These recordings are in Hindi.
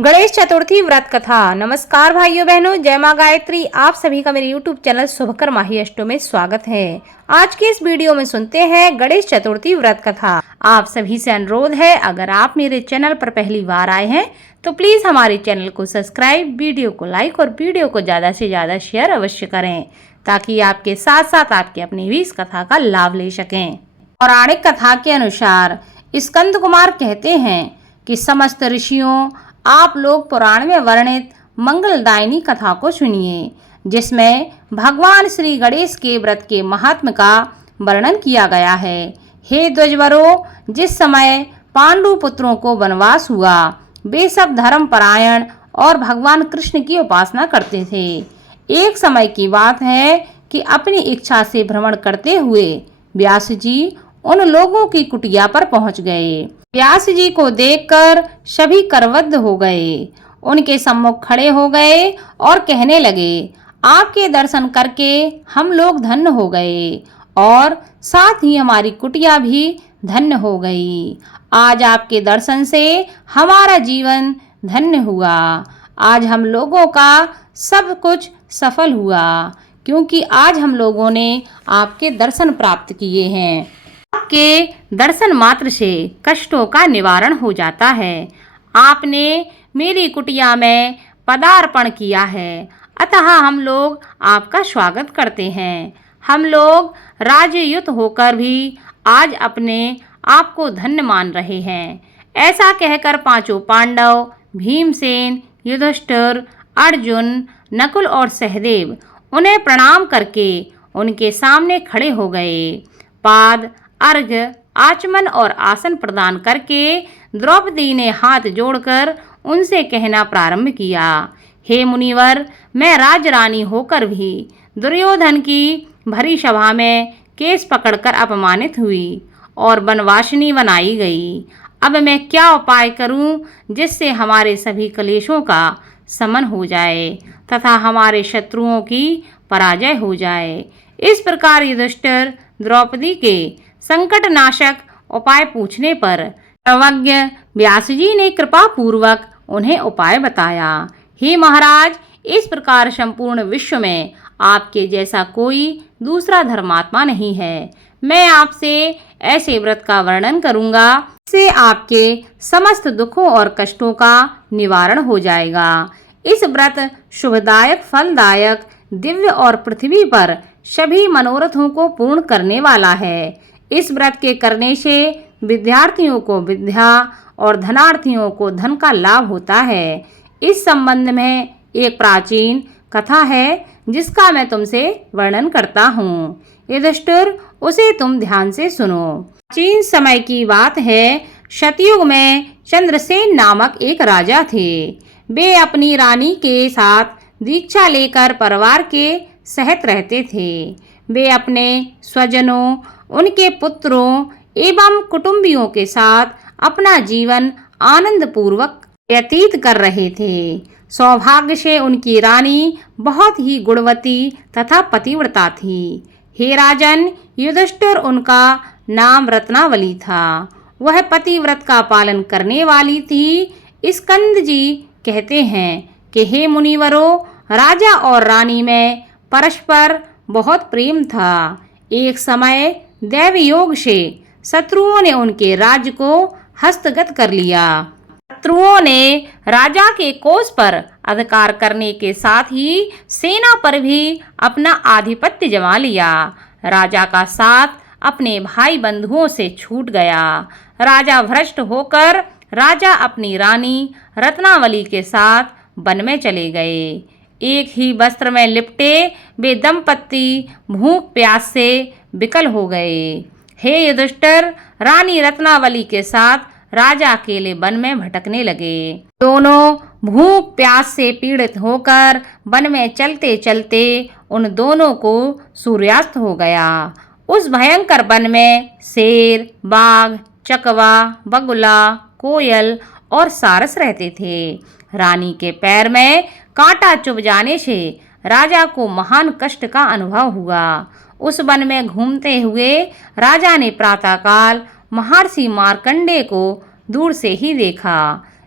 गणेश चतुर्थी व्रत कथा। नमस्कार भाइयों बहनों, जय माँ गायत्री। आप सभी का मेरे YouTube चैनल शुभकर माही अष्टो में स्वागत है। आज के इस वीडियो में सुनते हैं गणेश चतुर्थी व्रत कथा। आप सभी से अनुरोध है, अगर आप मेरे चैनल पर पहली बार आए हैं तो प्लीज हमारे चैनल को सब्सक्राइब, वीडियो को लाइक और वीडियो को ज्यादा से ज्यादा शेयर अवश्य करें, ताकि आपके साथ साथ आपके अपने भी इस कथा का लाभ ले सकें। पौराणिक कथा के अनुसार स्कंद कुमार कहते हैं कि समस्त ऋषियों, आप लोग पुराण में वर्णित मंगलदायिनी कथा को सुनिए, जिसमें भगवान श्री गणेश के व्रत के महात्म का वर्णन किया गया है। हे द्विजवरों, जिस समय पांडु पुत्रों को वनवास हुआ, वे सब धर्म परायण और भगवान कृष्ण की उपासना करते थे। एक समय की बात है कि अपनी इच्छा से भ्रमण करते हुए व्यास जी उन लोगों की कुटिया पर पहुंच गए। व्यास जी को देखकर सभी करवद्ध हो गए, उनके सम्मुख खड़े हो गए और कहने लगे, आपके दर्शन करके हम लोग धन्य हो गए और साथ ही हमारी कुटिया भी धन्य हो गई। आज आपके दर्शन से हमारा जीवन धन्य हुआ। आज हम लोगों का सब कुछ सफल हुआ, क्योंकि आज हम लोगों ने आपके दर्शन प्राप्त किए हैं। आपके दर्शन मात्र से कष्टों का निवारण हो जाता है। आपने मेरी कुटिया में पदार्पण किया है, अतः हम लोग आपका स्वागत करते हैं। हम लोग राजयुत होकर भी आज अपने आप को धन्य मान रहे हैं। ऐसा कहकर पांचों पांडव, भीमसेन, युधिष्ठिर, अर्जुन, नकुल और सहदेव उन्हें प्रणाम करके उनके सामने खड़े हो गए। पाद, अर्घ्य, आचमन और आसन प्रदान करके द्रौपदी ने हाथ जोड़कर उनसे कहना प्रारंभ किया, हे मुनिवर, मैं राजरानी होकर भी दुर्योधन की भरी सभा में केस पकड़कर अपमानित हुई और वनवासिनी बनाई गई। अब मैं क्या उपाय करूं जिससे हमारे सभी क्लेशों का शमन हो जाए तथा हमारे शत्रुओं की पराजय हो जाए। इस प्रकार युधिष्ठिर द्रौपदी के संकट नाशक उपाय पूछने पर सर्वज्ञ व्यास जी ने कृपा पूर्वक उन्हें उपाय बताया। हे महाराज, इस प्रकार संपूर्ण विश्व में आपके जैसा कोई दूसरा धर्मात्मा नहीं है। मैं आपसे ऐसे व्रत का वर्णन करूंगा जिससे आपके समस्त दुखों और कष्टों का निवारण हो जाएगा। इस व्रत शुभदायक, फलदायक, दिव्य और पृथ्वी पर सभी मनोरथों को पूर्ण करने वाला है। इस व्रत के करने से विद्यार्थियों को विद्या और धनार्थियों को धन का लाभ होता है। इस संबंध में एक प्राचीन कथा है जिसका मैं तुमसे वर्णन करता हूँ। युधिष्ठिर, उसे तुम ध्यान से सुनो। प्राचीन समय की बात है। सतयुग में चंद्रसेन नामक एक राजा थे। वे अपनी रानी के साथ दीक्षा लेकर परिवार के सहित रहते थे। वे अपने स्वजनों, उनके पुत्रों एवं कुटुंबियों के साथ अपना जीवन आनंद पूर्वक व्यतीत कर रहे थे। सौभाग्य से उनकी रानी बहुत ही गुणवती तथा पतिव्रता थी। हे राजन, युधिष्ठिर उनका नाम रत्नावली था। वह पतिव्रत का पालन करने वाली थी। स्कंद जी कहते हैं कि हे मुनिवरों, राजा और रानी में परस्पर बहुत प्रेम था। एक समय दैव योग से शत्रुओं ने उनके राज्य को हस्तगत कर लिया। शत्रुओं ने राजा के कोष पर अधिकार करने के साथ ही सेना पर भी अपना आधिपत्य जमा लिया। राजा का साथ अपने भाई बंधुओं से छूट गया। राजा भ्रष्ट होकर राजा अपनी रानी रत्नावली के साथ वन में चले गए। एक ही वस्त्र में लिपटे वे दंपत्ति भूख प्यास से विकल हो गए। हे युधिष्ठिर, रानी रत्नावली के साथ राजा अकेले वन में भटकने लगे। दोनों भूख प्यास से पीड़ित होकर वन में चलते चलते उन दोनों को सूर्यास्त हो गया। उस भयंकर वन में शेर, बाघ, चकवा, बगुला, कोयल और सारस रहते थे। रानी के पैर में कांटा चुभ जाने से राजा को महान कष्ट का अनुभव हुआ। उस वन में घूमते हुए राजा ने प्रातःकाल महर्षि मार्कंडेय को दूर से ही देखा।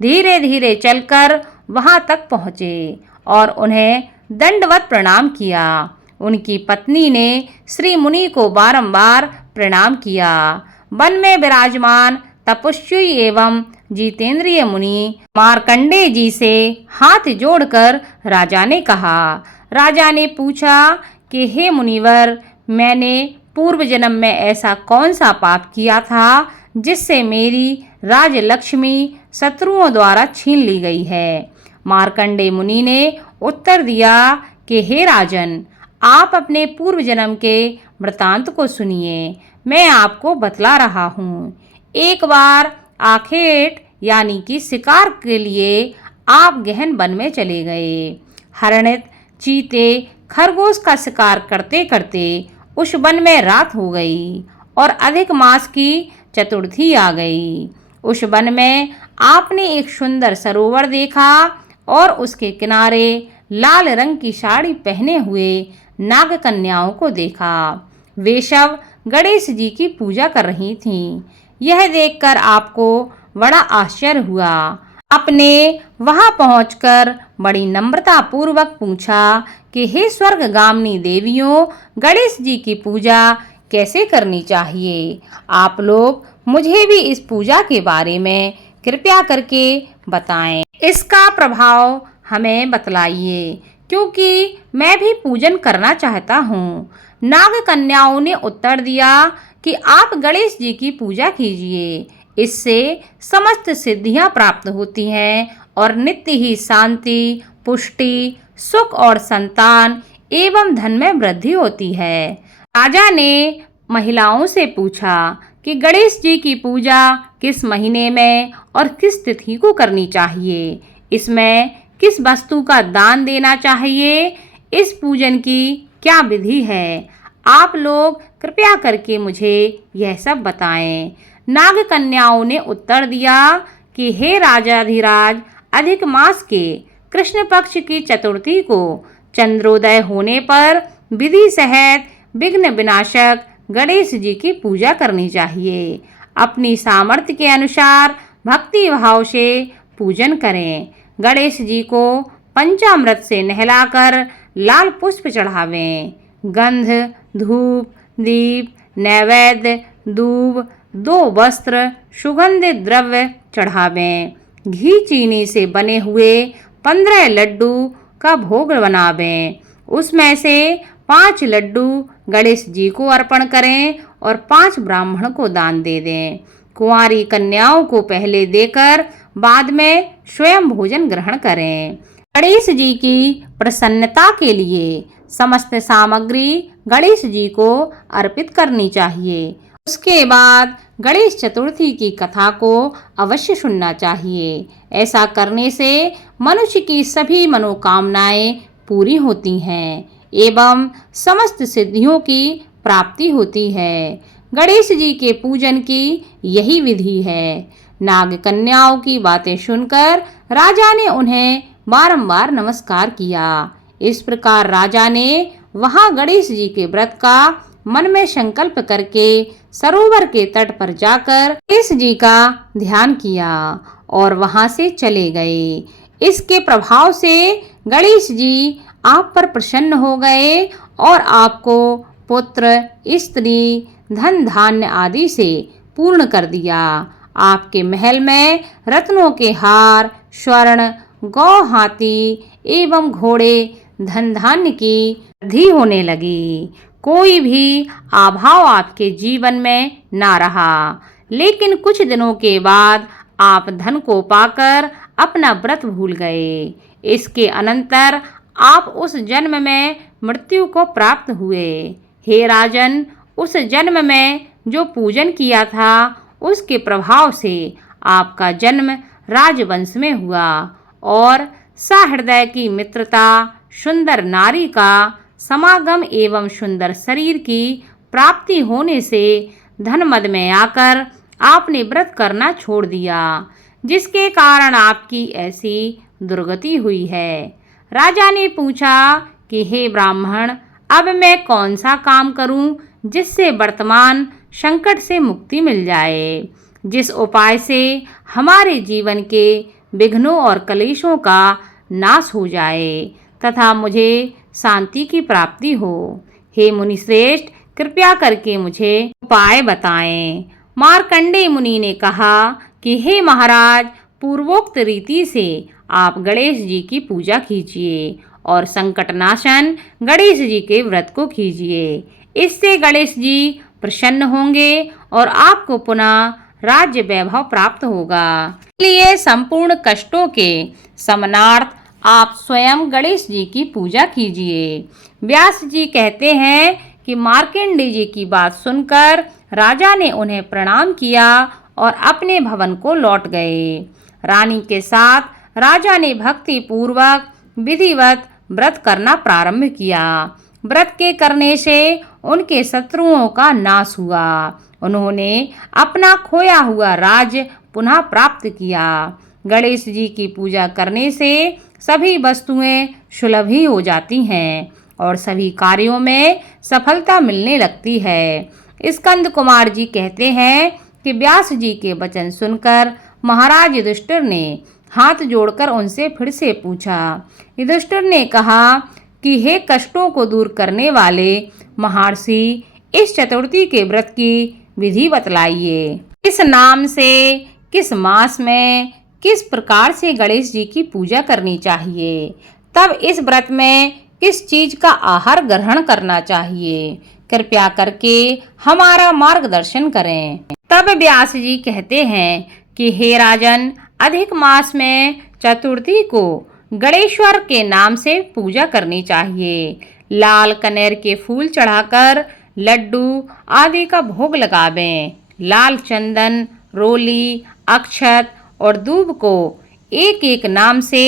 धीरे धीरे चलकर वहां तक पहुँचे और उन्हें दंडवत प्रणाम किया। उनकी पत्नी ने श्री मुनि को बारंबार प्रणाम किया। वन में विराजमान तपस्वी एवं जितेंद्रिय मुनि मार्कंडेय जी से हाथ जोड़कर राजा ने कहा। राजा ने पूछा कि हे मुनिवर, मैंने पूर्व जन्म में ऐसा कौन सा पाप किया था जिससे मेरी राजलक्ष्मी शत्रुओं द्वारा छीन ली गई है। मार्कंडेय मुनि ने उत्तर दिया कि हे राजन, आप अपने पूर्व जन्म के वृतांत को सुनिए। मैं आपको बतला रहा हूँ। एक बार आखेट यानी कि शिकार के लिए आप गहन वन में चले गए। हरिण, चीते, खरगोश का शिकार करते करते उस वन में रात हो गई और अधिक मास की चतुर्थी आ गई। उस वन में आपने एक सुंदर सरोवर देखा और उसके किनारे लाल रंग की साड़ी पहने हुए नाग कन्याओं को देखा। वे सब गणेश जी की पूजा कर रही थीं। यह देखकर आपको बड़ा आश्चर्य हुआ। आपने वहां पहुंचकर बड़ी नम्रता पूर्वक पूछा कि हे स्वर्गगामिनी देवियों, गणेश जी की पूजा कैसे करनी चाहिए? आप लोग मुझे भी इस पूजा के बारे में कृपया करके बताएं। इसका प्रभाव हमें बतलाइए, क्योंकि मैं भी पूजन करना चाहता हूँ। नाग कन्याओं ने उत्तर दिया कि आप गणेश जी की पूजा कीजिए। इससे समस्त सिद्धियां प्राप्त होती हैं और नित्य ही शांति, पुष्टि, सुख और संतान एवं धन में वृद्धि होती है। राजा ने महिलाओं से पूछा कि गणेश जी की पूजा किस महीने में और किस तिथि को करनी चाहिए? इसमें किस वस्तु का दान देना चाहिए? इस पूजन की क्या विधि है? आप लोग कृपया करके मुझे यह सब बताएं। नाग कन्याओं ने उत्तर दिया कि हे राजाधिराज, अधिक मास के कृष्ण पक्ष की चतुर्थी को चंद्रोदय होने पर विधि सहित विघ्न विनाशक गणेश जी की पूजा करनी चाहिए। अपनी सामर्थ्य के अनुसार भक्ति भाव से पूजन करें। गणेश जी को पंचामृत से नहलाकर लाल पुष्प चढ़ावें। गंध, धूप, दीप, नैवेद्य, दूब, 2 वस्त्र, सुगंधित द्रव्य चढ़ावें। घी चीनी से बने हुए 15 लड्डू का भोग बनावें। उसमें से 5 लड्डू गणेश जी को अर्पण करें और 5 ब्राह्मण को दान दे दें। कुंवारी कन्याओं को पहले देकर बाद में स्वयं भोजन ग्रहण करें। गणेश जी की प्रसन्नता के लिए समस्त सामग्री गणेश जी को अर्पित करनी चाहिए। उसके बाद गणेश चतुर्थी की कथा को अवश्य सुनना चाहिए। ऐसा करने से मनुष्य की सभी मनोकामनाएं पूरी होती हैं एवं समस्त सिद्धियों की प्राप्ति होती है। गणेश जी के पूजन की यही विधि है। नाग कन्याओं की बातें सुनकर राजा ने उन्हें बारंबार नमस्कार किया। इस प्रकार राजा ने वहां गणेश जी के व्रत का मन में संकल्प करके सरोवर के तट पर जाकर गणेश जी का ध्यान किया और वहां से चले गए। इसके प्रभाव से गणेश जी आप पर प्रसन्न हो गए और आपको पुत्र, स्त्री, धन धान्य आदि से पूर्ण कर दिया। आपके महल में रत्नों के हार, स्वर्ण, गौ, हाथी एवं घोड़े, धन धान्य की वृद्धि होने लगी। कोई भी अभाव आपके जीवन में ना रहा। लेकिन कुछ दिनों के बाद आप धन को पाकर अपना व्रत भूल गए। इसके अनंतर आप उस जन्म में मृत्यु को प्राप्त हुए। हे राजन, उस जन्म में जो पूजन किया था उसके प्रभाव से आपका जन्म राजवंश में हुआ और सहृदय की मित्रता, सुंदर नारी का समागम एवं सुंदर शरीर की प्राप्ति होने से धन मद में आकर आपने व्रत करना छोड़ दिया, जिसके कारण आपकी ऐसी दुर्गति हुई है। राजा ने पूछा कि हे ब्राह्मण, अब मैं कौन सा काम करूं जिससे वर्तमान संकट से मुक्ति मिल जाए, जिस उपाय से हमारे जीवन के विघ्नों और कलेशों का नाश हो जाए तथा मुझे शांति की प्राप्ति हो। हे मुनि श्रेष्ठ, कृपया करके मुझे उपाय बताएं। मार्कंडेय मुनि ने कहा कि हे महाराज, पूर्वोक्त रीति से आप गणेश जी की पूजा कीजिए और संकटनाशन गणेश जी के व्रत को कीजिए। इससे गणेश जी प्रसन्न होंगे और आपको पुनः राज्य वैभव प्राप्त होगा। इसलिए संपूर्ण कष्टों के शमनार्थ आप स्वयं गणेश जी की पूजा कीजिए। व्यास जी कहते हैं कि मार्कंडेय जी की बात सुनकर राजा ने उन्हें प्रणाम किया और अपने भवन को लौट गए। रानी के साथ राजा ने भक्ति पूर्वक विधिवत व्रत करना प्रारंभ किया। व्रत के करने से उनके शत्रुओं का नाश हुआ। उन्होंने अपना खोया हुआ राज्य पुनः प्राप्त किया। गणेश जी की पूजा करने से सभी वस्तुएं सुलभ ही हो जाती हैं और सभी कार्यों में सफलता मिलने लगती है। स्कंद कुमार जी कहते हैं कि व्यास जी के वचन सुनकर महाराज युधिष्ठिर ने हाथ जोड़कर उनसे फिर से पूछा। युधिष्ठिर ने कहा कि हे कष्टों को दूर करने वाले महर्षि, इस चतुर्थी के व्रत की विधि बतलाइए। किस नाम से, किस मास में, किस प्रकार से गणेश जी की पूजा करनी चाहिए, तब इस व्रत में किस चीज का आहार ग्रहण करना चाहिए, कृपया करके हमारा मार्गदर्शन करें। तब व्यास जी कहते हैं कि हे राजन, अधिक मास में चतुर्थी को गणेश्वर के नाम से पूजा करनी चाहिए। लाल कनेर के फूल चढ़ाकर लड्डू आदि का भोग लगावें। लाल चंदन, रोली, अक्षत और दूब को एक एक नाम से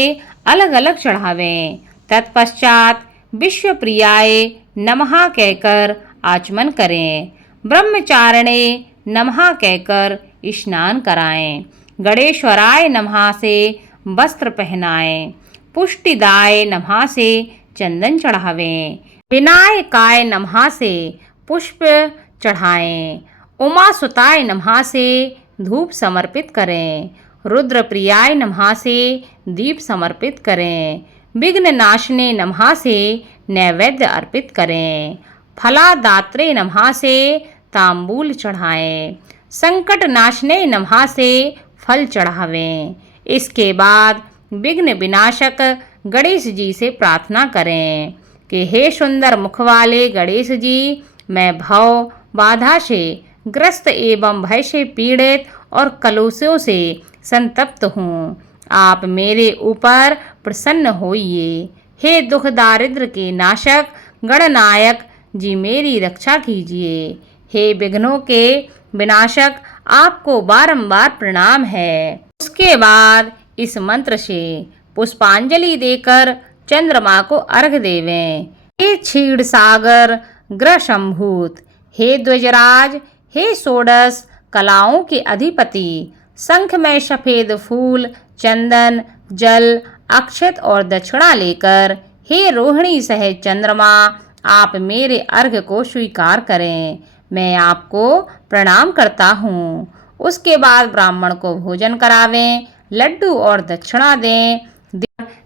अलग अलग चढ़ावें। तत्पश्चात विश्वप्रियाय नमः कहकर आचमन करें। ब्रह्मचारिणे नमः कहकर स्नान कराएं। गणेश्वराय नमः से वस्त्र पहनाएं। पुष्टिदाय नमः से चंदन चढ़ावें। विनायकाय नमः से पुष्प चढ़ाएं। उमासुताय नमः से धूप समर्पित करें। रुद्रप्रियाय नमः से दीप समर्पित करें। विघ्न नाशने नमः से नैवेद्य अर्पित करें। फलादात्रे नमः से तांबूल चढ़ाएं। संकट नाशने नमः से फल चढ़ावें। इसके बाद विघ्न विनाशक गणेश जी से प्रार्थना करें कि हे सुंदर मुख वाले गणेश जी, मैं भव बाधा से ग्रस्त एवं भय से पीड़ित और कलुषों से संतप्त हूँ। आप मेरे ऊपर प्रसन्न होइए। हे दुख दारिद्र के नाशक गणनायक जी, मेरी रक्षा कीजिए। हे विघ्नों के विनाशक, आपको बारंबार प्रणाम है। उसके बाद इस मंत्र से पुष्पांजलि देकर चंद्रमा को अर्घ्य देवें। हे क्षीर सागर ग्रह संभूत, हे ध्वजराज, हे षोडश कलाओं के अधिपति, शंख में सफेद फूल, चंदन, जल, अक्षत और दक्षिणा लेकर हे रोहिणी सहित चंद्रमा, आप मेरे अर्घ्य को स्वीकार करें। मैं आपको प्रणाम करता हूँ। उसके बाद ब्राह्मण को भोजन करावें, लड्डू और दक्षिणा दें।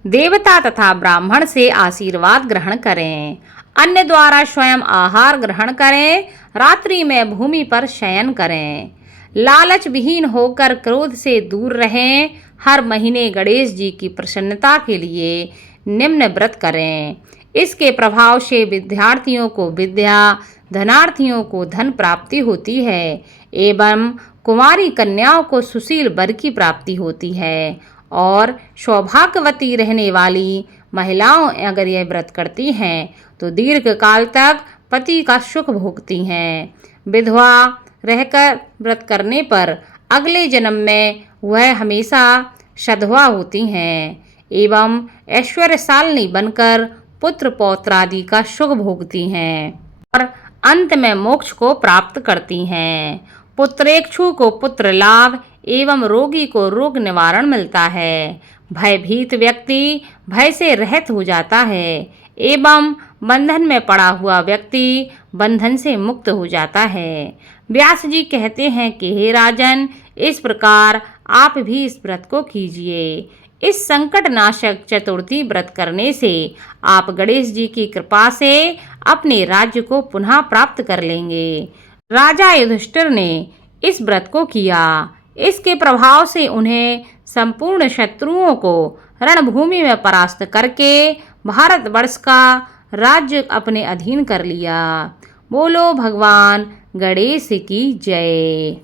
देवता तथा ब्राह्मण से आशीर्वाद ग्रहण करें। अन्य द्वारा स्वयं आहार ग्रहण करें। रात्रि में भूमि पर शयन करें। लालच विहीन होकर क्रोध से दूर रहें। हर महीने गणेश जी की प्रसन्नता के लिए निम्न व्रत करें। इसके प्रभाव से विद्यार्थियों को विद्या, धनार्थियों को धन प्राप्ति होती है एवं कुमारी कन्याओं को सुशील वर की प्राप्ति होती है। और सौभाग्यवती रहने वाली महिलाओं अगर यह व्रत करती हैं तो दीर्घ काल तक पति का सुख भोगती हैं। विधवा रहकर व्रत करने पर अगले जन्म में वह हमेशा सधवा होती हैं एवं ऐश्वर्यशालिनी बनकर पुत्र पौत्र आदि का सुख भोगती हैं और अंत में मोक्ष को प्राप्त करती हैं। पुत्रेक्षु को पुत्र लाभ एवं रोगी को रोग निवारण मिलता है। भयभीत व्यक्ति भय से रहित हो जाता है एवं बंधन में पड़ा हुआ व्यक्ति बंधन से मुक्त हो जाता है। व्यास जी कहते हैं कि हे राजन, इस प्रकार आप भी इस व्रत को कीजिए। इस संकट नाशक चतुर्थी व्रत करने से आप गणेश जी की कृपा से अपने राज्य को पुनः प्राप्त कर लेंगे। राजा युधिष्ठिर ने इस व्रत को किया। इसके प्रभाव से उन्हें संपूर्ण शत्रुओं को रणभूमि में परास्त करके भारतवर्ष का राज्य अपने अधीन कर लिया। बोलो भगवान गणेश की जय।